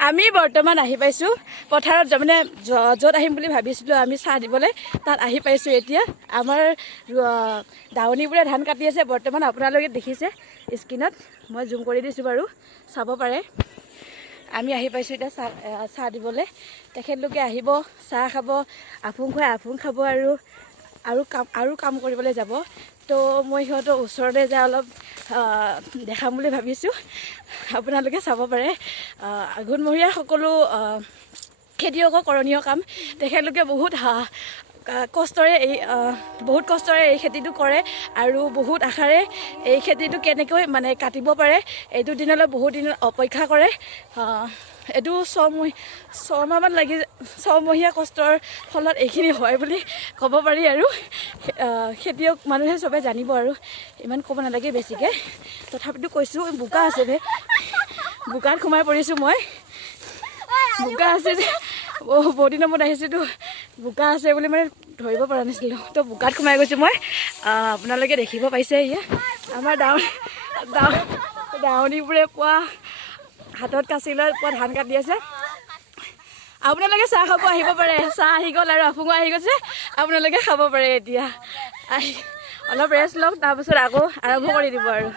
আমি বৰ্তমান আহি পাইছোঁ পথাৰত মানে য'ত আহিম বুলি ভাবিছিলোঁ আমি চাহ দিবলৈ তাত আহি পাইছোঁ এতিয়া আমাৰ দাৱনীবোৰে ধান কাটি আছে বৰ্তমান আপোনালোকে দেখিছে স্ক্ৰীণত মই জুম কৰি দিছোঁ বাৰু চাব পাৰে আমি আহি পাইছোঁ এতিয়া চাহ দিবলৈ তেখেতলোকে আহিব চাহ খাব আফোং খুৱাই আফোং খাব আৰু কাম কৰিবলৈ যাব তো মই সিহঁতৰ ওচৰতে যাই অলপ দেখাম বুলি ভাবিছোঁ আপোনালোকে চাব পাৰে আঘোণমহীয়া সকলো খেতিয়কৰ কৰণীয় কাম তেখেতলোকে বহুত কষ্টৰে এই খেতিটো কৰে আৰু বহুত আশাৰে এই খেতিটো কেনেকৈ মানে কাটিব পাৰে এইটো দিনলৈ বহুত দিন অপেক্ষা কৰে এইটো ছমাহমান লাগি ছমহীয়া কষ্টৰ ফলত এইখিনি হয় বুলি ক'ব পাৰি আৰু খেতিয়ক মানুহে চবে জানিব আৰু ইমান ক'ব নালাগে বেছিকৈ তথাপিতো কৈছোঁ বোকা আছে যে বোকাত সোমাই পৰিছোঁ মই বোকা আছে যে বহুত দিনৰ মূৰত আহিছোঁতো বোকা আছে বুলি মানে ধৰিব পৰা নাছিলোঁ তো বোকাত সোমাই গৈছোঁ মই আপোনালোকে দেখিব পাইছে এয়া আমাৰ দাৱনীবোৰে পুৱা হাতত কাচি লৈ পুৱা ধান কাটি আছে আপোনালোকে চাহ খাব আহিব পাৰে চাহ আহি গ'ল আৰু আফোঙো আহি গৈছে আপোনালোকে খাব পাৰে এতিয়া অলপ ৰেষ্ট লওক তাৰপিছত আকৌ আৰম্ভ কৰি দিব আৰু